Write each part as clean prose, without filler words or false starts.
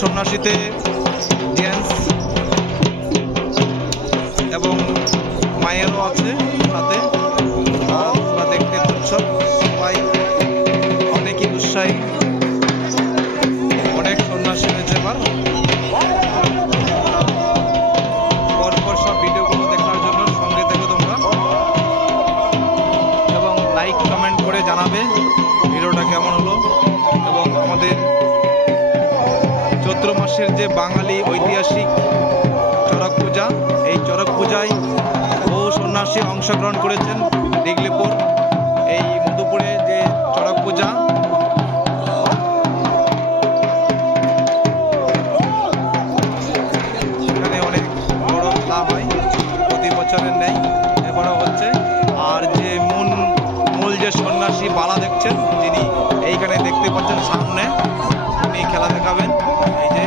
সন্ন্যাসীতে gents এবং মায়েরও আছে সাথে। তোমরা দেখতে পাচ্ছ সবাই অনেকই উৎসাহী, অনেক সন্ন্যাসী হয়েছে এবার। পরপর সব ভিডিওগুলো দেখার জন্য সঙ্গে থেকো তোমরা, এবং লাইক কমেন্ট করে জানাবে ভিডিওটা কেমন হলো। এবং আমাদের চৈত্র মাসের যে বাঙালি ঐতিহাসিক চড়ক পূজা, এই চড়ক পূজায় বহু সন্ন্যাসী অংশগ্রহণ করেছেন। ডিগলিপুর এই মধুপুরে যে চড়ক পূজা, এখানে অনেক বড় খেলা হয়, প্রতি বছরের নেই এবারও হচ্ছে। আর যে মূল যে সন্ন্যাসী বালা দেখছেন, যিনি এইখানে দেখতে পাচ্ছেন সামনে, উনি খেলা দেখাবেন। এই যে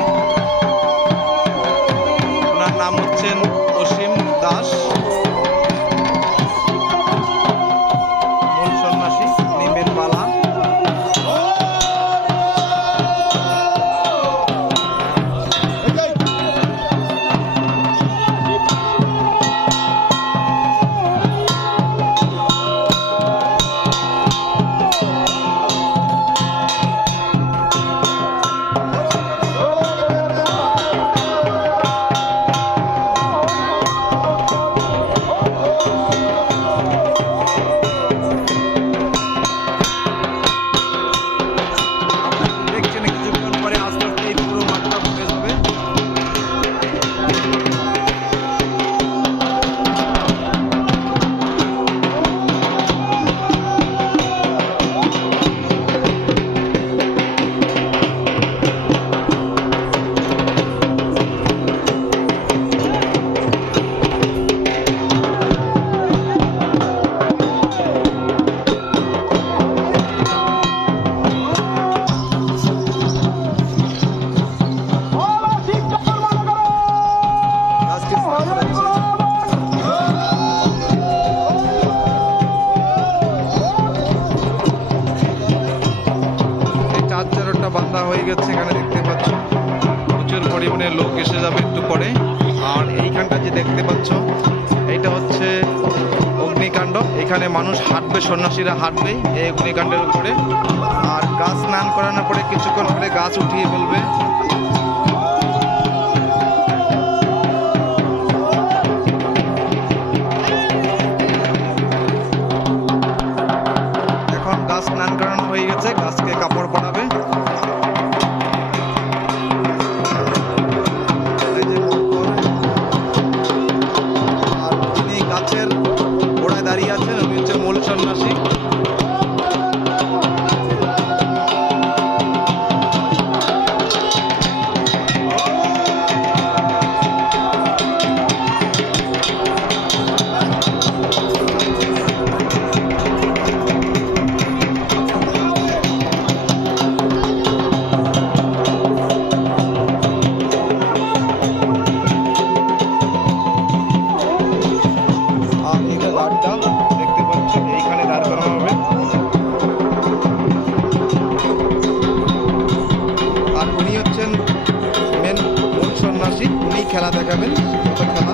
ওনার নাম হচ্ছেন অসীম দাস, মূল সন্ন্যাসী, উনি মেন বালা। বান্ধা হয়ে গেছে, এখানে দেখতে পাচ্ছ প্রচুর পরিমাণে লোক এসে যাবে একটু পরে। আর এইখানটা যে দেখতে পাচ্ছ, এইটা হচ্ছে অগ্নিকাণ্ড। এখানে মানুষ হাঁটবে, সন্ন্যাসীরা হাঁটবে এই অগ্নিকাণ্ডের উপরে। আর গাছ স্নান করানোর পরে কিছুক্ষণ পরে গাছ উঠিয়ে ফেলবে। এখন গাছ স্নান করানো হয়ে গেছে, গাছকে কাপড় পরাবে। গাছের গোড়ায় দাঁড়িয়ে আছেন, উনি হচ্ছে মূল সন্ন্যাসী। দেখতে পাচ্ছ এইখানে দাঁড় করানো হবে। আর উনি হচ্ছেন মূল সন্ন্যাসী, উনি খেলা দেখাবেন, খেলা।